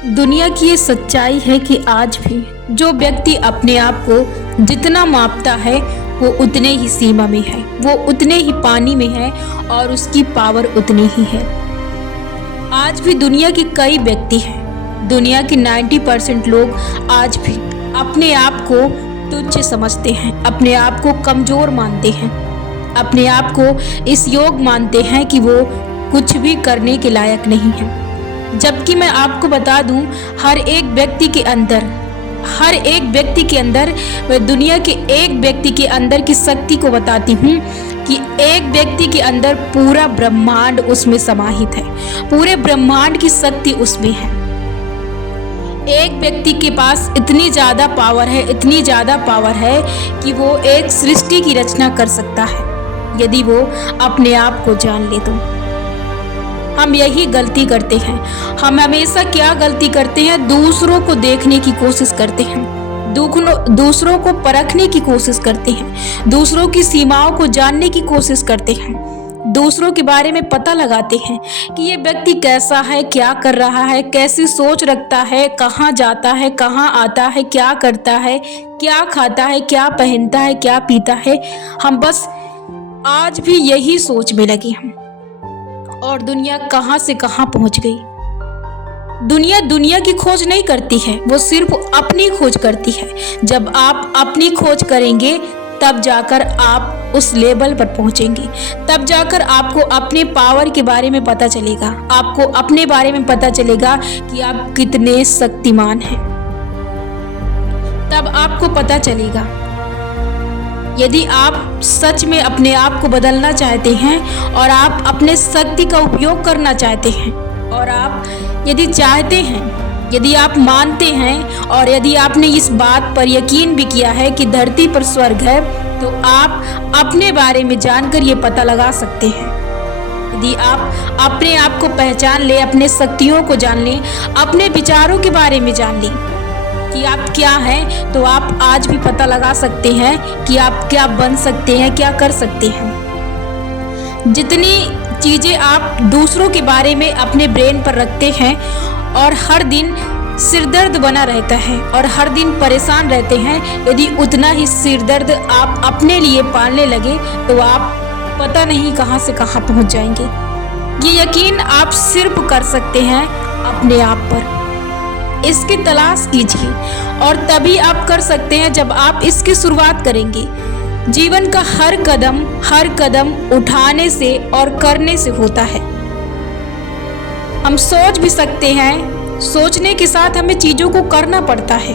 दुनिया की ये सच्चाई है कि आज भी जो व्यक्ति अपने आप को जितना मापता है वो उतने ही सीमा में है, वो उतने ही पानी में है और उसकी पावर उतनी ही है। आज भी दुनिया के कई व्यक्ति हैं, दुनिया के 90% लोग आज भी अपने आप को तुच्छ समझते हैं, अपने आप को कमजोर मानते हैं, अपने आप को इस योग मानते हैं कि वो कुछ भी करने के लायक नहीं है। जबकि मैं आपको बता दूं, हर एक व्यक्ति के अंदर मैं दुनिया के एक व्यक्ति के अंदर की शक्ति को बताती हूँ कि एक व्यक्ति के अंदर पूरा ब्रह्मांड उसमें समाहित है, पूरे ब्रह्मांड की शक्ति उसमें है। एक व्यक्ति के पास इतनी ज़्यादा पावर है कि वो एक सृष्टि की रचना कर सकता है, यदि वो अपने आप को जान ले तो। हम यही गलती करते हैं। हम हमेशा क्या गलती करते हैं? दूसरों को देखने की कोशिश करते हैं, दूसरों को परखने की कोशिश करते हैं, दूसरों की सीमाओं को जानने की कोशिश करते हैं, दूसरों के बारे में पता लगाते हैं कि ये व्यक्ति कैसा है, क्या कर रहा है, कैसी सोच रखता है, कहाँ जाता है, कहाँ आता है, क्या करता है, क्या खाता है, क्या पहनता है, क्या पीता है। हम बस आज भी यही सोच में लगे हैं और दुनिया कहाँ से कहाँ पहुँच गई। दुनिया की खोज नहीं करती है, वो सिर्फ अपनी खोज करती है। जब आप अपनी खोज करेंगे तब जाकर आप उस लेवल पर पहुंचेंगे, तब जाकर आपको अपने पावर के बारे में पता चलेगा, आपको अपने बारे में पता चलेगा कि आप कितने शक्तिमान हैं। तब आपको पता चलेगा। यदि आप सच में अपने आप को बदलना चाहते हैं और आप अपने शक्ति का उपयोग करना चाहते हैं और आप यदि चाहते हैं, यदि आप मानते हैं और यदि आपने इस बात पर यकीन भी किया है कि धरती पर स्वर्ग है, तो आप अपने बारे में जानकर ये पता लगा सकते हैं। यदि आप अपने आप को पहचान लें, अपने शक्तियों को जान लें, अपने विचारों के बारे में जान लें कि आप क्या हैं, तो आप आज भी पता लगा सकते हैं कि आप क्या बन सकते हैं, क्या कर सकते हैं। जितनी चीज़ें आप दूसरों के बारे में अपने ब्रेन पर रखते हैं और हर दिन सिरदर्द बना रहता है और हर दिन परेशान रहते हैं, यदि उतना ही सिरदर्द आप अपने लिए पालने लगे तो आप पता नहीं कहां से कहां पहुंच जाएंगे। ये यकीन आप सिर्फ कर सकते हैं अपने आप पर। इसकी तलाश कीजिए और तभी आप कर सकते हैं जब आप इसकी शुरुआत करेंगे। जीवन का हर कदम उठाने से और करने से होता है। हम सोच भी सकते हैं, सोचने के साथ हमें चीजों को करना पड़ता है।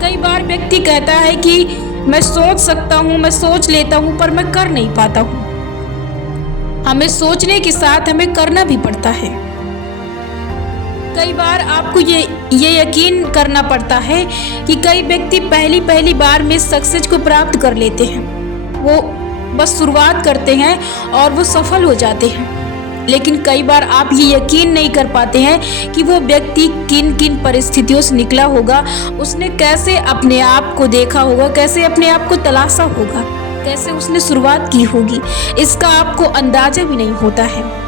कई बार व्यक्ति कहता है कि मैं सोच सकता हूँ, मैं सोच लेता हूँ, पर मैं कर नहीं पाता हूँ। हमें सोचने के साथ हमें करना भी पड़ता है। कई बार आपको ये यकीन करना पड़ता है कि कई व्यक्ति पहली बार में सक्सेस को प्राप्त कर लेते हैं। वो बस शुरुआत करते हैं और वो सफल हो जाते हैं। लेकिन कई बार आप ये यकीन नहीं कर पाते हैं कि वो व्यक्ति किन किन परिस्थितियों से निकला होगा, उसने कैसे अपने आप को देखा होगा, कैसे अपने आप को तलाशा होगा, कैसे उसने शुरुआत की होगी। इसका आपको अंदाजा भी नहीं होता है।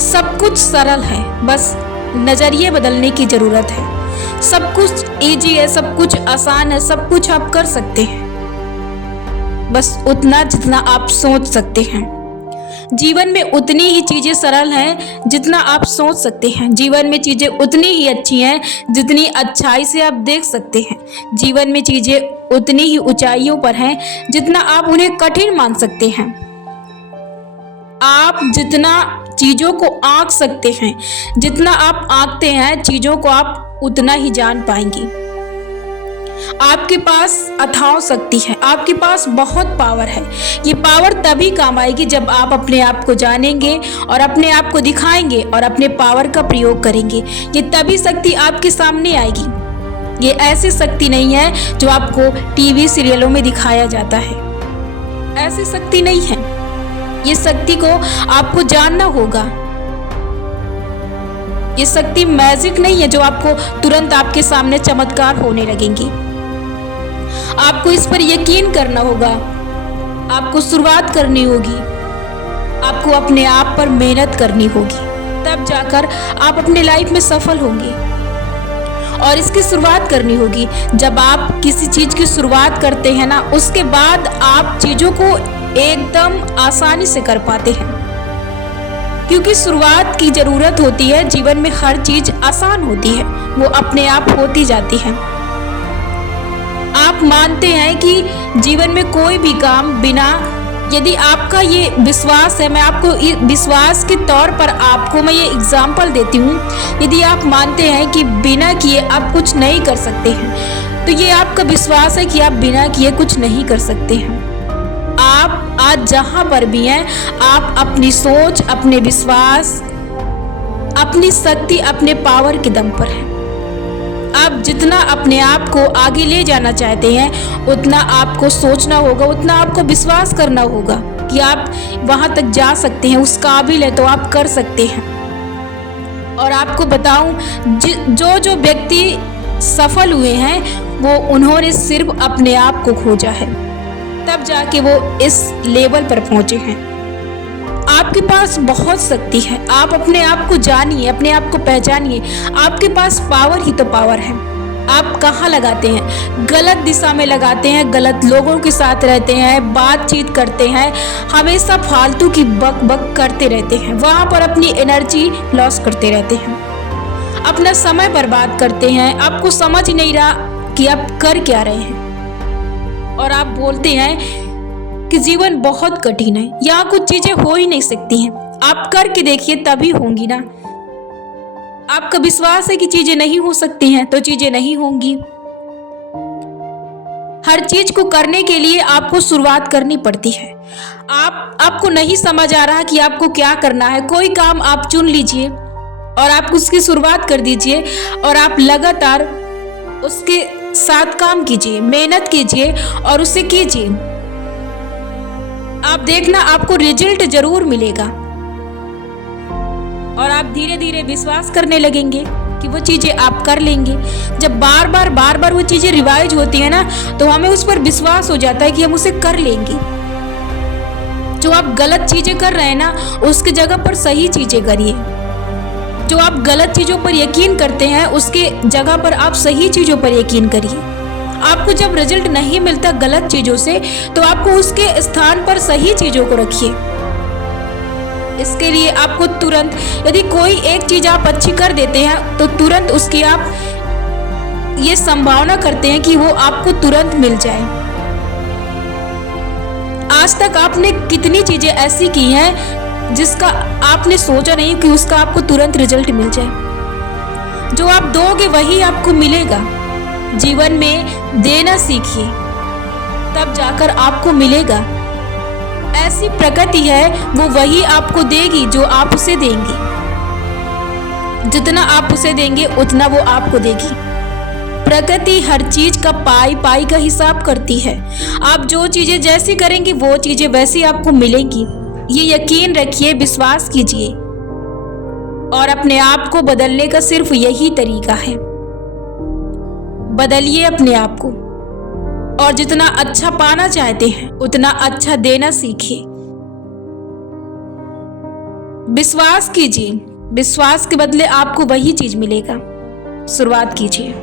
सब कुछ सरल है, बस नजरिए बदलने की जरूरत है। सब कुछ इजी है, सब कुछ आसान है, सब कुछ आप कर सकते हैं, बस उतना जितना आप सोच सकते हैं। जीवन में उतनी ही चीजें सरल हैं जितना आप सोच सकते हैं। जीवन में चीजें उतनी ही अच्छी हैं जितनी अच्छाई से आप देख सकते हैं। जीवन में चीजें उतनी ही ऊंचाइयों पर हैं जितना आप उन्हें कठिन मान सकते हैं। आप जितना चीज़ों को आंक सकते हैं, जितना आप आंकते हैं चीज़ों को, आप उतना ही जान पाएंगे। आपके पास अथाह शक्ति है, आपके पास बहुत पावर है। ये पावर तभी काम आएगी जब आप अपने आप को जानेंगे और अपने आप को दिखाएंगे और अपने पावर का प्रयोग करेंगे। ये तभी शक्ति आपके सामने आएगी। ये ऐसी शक्ति नहीं है जो आपको टीवी सीरियलों में दिखाया जाता है, ऐसी शक्ति नहीं है। ये शक्ति को आपको जानना होगा। ये शक्ति मैजिक नहीं है जो आपको तुरंत आपके सामने चमत्कार होने लगेंगे। आपको इस पर यकीन करना होगा, आपको शुरुआत करनी होगी, आपको अपने आप पर मेहनत करनी होगी, तब जाकर आप अपने लाइफ में सफल होंगे। और इसकी शुरुआत करनी होगी। जब आप किसी चीज की शुरुआत करते हैं ना, उसके बाद आप चीजों को एकदम आसानी से कर पाते हैं, क्योंकि शुरुआत की जरूरत होती है। जीवन में हर चीज आसान होती है, वो अपने आप होती जाती है। आप मानते हैं कि जीवन में कोई भी काम बिना, यदि आपका ये विश्वास है, मैं आपको विश्वास के तौर पर आपको मैं ये एग्जाम्पल देती हूँ। यदि आप मानते हैं कि बिना किए आप कुछ नहीं कर सकते हैं, तो ये आपका विश्वास है कि आप बिना किए कुछ नहीं कर सकते हैं। आप आज जहाँ पर भी हैं, आप अपनी सोच, अपने विश्वास, अपनी शक्ति, अपने पावर के दम पर हैं। आप जितना अपने आप को आगे ले जाना चाहते हैं, उतना आपको सोचना होगा, उतना आपको विश्वास करना होगा कि आप वहां तक जा सकते हैं, उस काबिल है तो आप कर सकते हैं। और आपको बताऊं, जो व्यक्ति सफल हुए हैं, वो उन्होंने सिर्फ अपने आप को खोजा है, तब जाके वो इस लेवल पर पहुंचे हैं। आपके पास बहुत शक्ति है, आप अपने आप को जानिए, अपने आप को पहचानिए। आपके पास पावर ही तो पावर है। आप कहाँ लगाते हैं? गलत दिशा में लगाते हैं, गलत लोगों के साथ रहते हैं, बातचीत करते हैं, हमेशा फालतू की बक बक करते रहते हैं, वहाँ पर अपनी एनर्जी लॉस करते रहते हैं, अपना समय बर्बाद करते हैं। आपको समझ नहीं रहा कि आप कर क्या रहे हैं, और आप बोलते हैं कि जीवन बहुत कठिन है, यहाँ कुछ चीजें हो ही नहीं सकती हैं। आप करके देखिए, तभी होंगी ना। आपका विश्वास है कि चीजें नहीं हो सकती हैं, तो चीजें नहीं होंगी। हर चीज को करने के लिए आपको शुरुआत करनी पड़ती है। आपको नहीं समझ आ रहा कि आपको क्या करना है, कोई काम आप चुन लीजिए और आप उसकी शुरुआत कर दीजिए, और आप लगातार उसके साथ काम कीजिए, मेहनत कीजिए और उसे कीजिए। आप देखना, आपको रिजल्ट जरूर मिलेगा, और आप धीरे धीरे विश्वास करने लगेंगे कि वो चीजें आप कर लेंगे। जब बार बार वो चीजें रिवाइज होती है ना, तो हमें उस पर विश्वास हो जाता है कि हम उसे कर लेंगे। जो आप गलत चीजें कर रहे हैं ना, उसकी जगह पर सही चीजें करिए। जो आप गलत चीजों पर यकीन करते हैं, उसके जगह पर आप सही चीजों पर यकीन करिए। आपको जब रिजल्ट नहीं मिलता गलत चीजों से, तो आपको उसके स्थान पर सही चीजों को रखिए। इसके लिए आपको तुरंत, यदि कोई एक चीज आप अच्छी कर देते हैं, तो तुरंत उसकी आप ये संभावना करते हैं कि वो आपको तुरंत मिल जाए। आज तक आपने कितनी चीजें ऐसी की हैं जिसका आपने सोचा नहीं कि उसका आपको तुरंत रिजल्ट मिल जाए। जो आप दोगे वही आपको मिलेगा। जीवन में देना सीखिए, तब जाकर आपको मिलेगा। ऐसी प्रकृति है, वो वही आपको देगी जो आप उसे देंगे। जितना आप उसे देंगे, उतना वो आपको देगी। प्रकृति हर चीज का पाई का हिसाब करती है। आप जो चीजें जैसी करेंगे, वो चीजें वैसी आपको मिलेंगी। ये यकीन रखिए, विश्वास कीजिए, और अपने आप को बदलने का सिर्फ यही तरीका है। बदलिए अपने आप को, और जितना अच्छा पाना चाहते हैं, उतना अच्छा देना सीखिए। विश्वास कीजिए, विश्वास के बदले आपको वही चीज मिलेगा। शुरुआत कीजिए।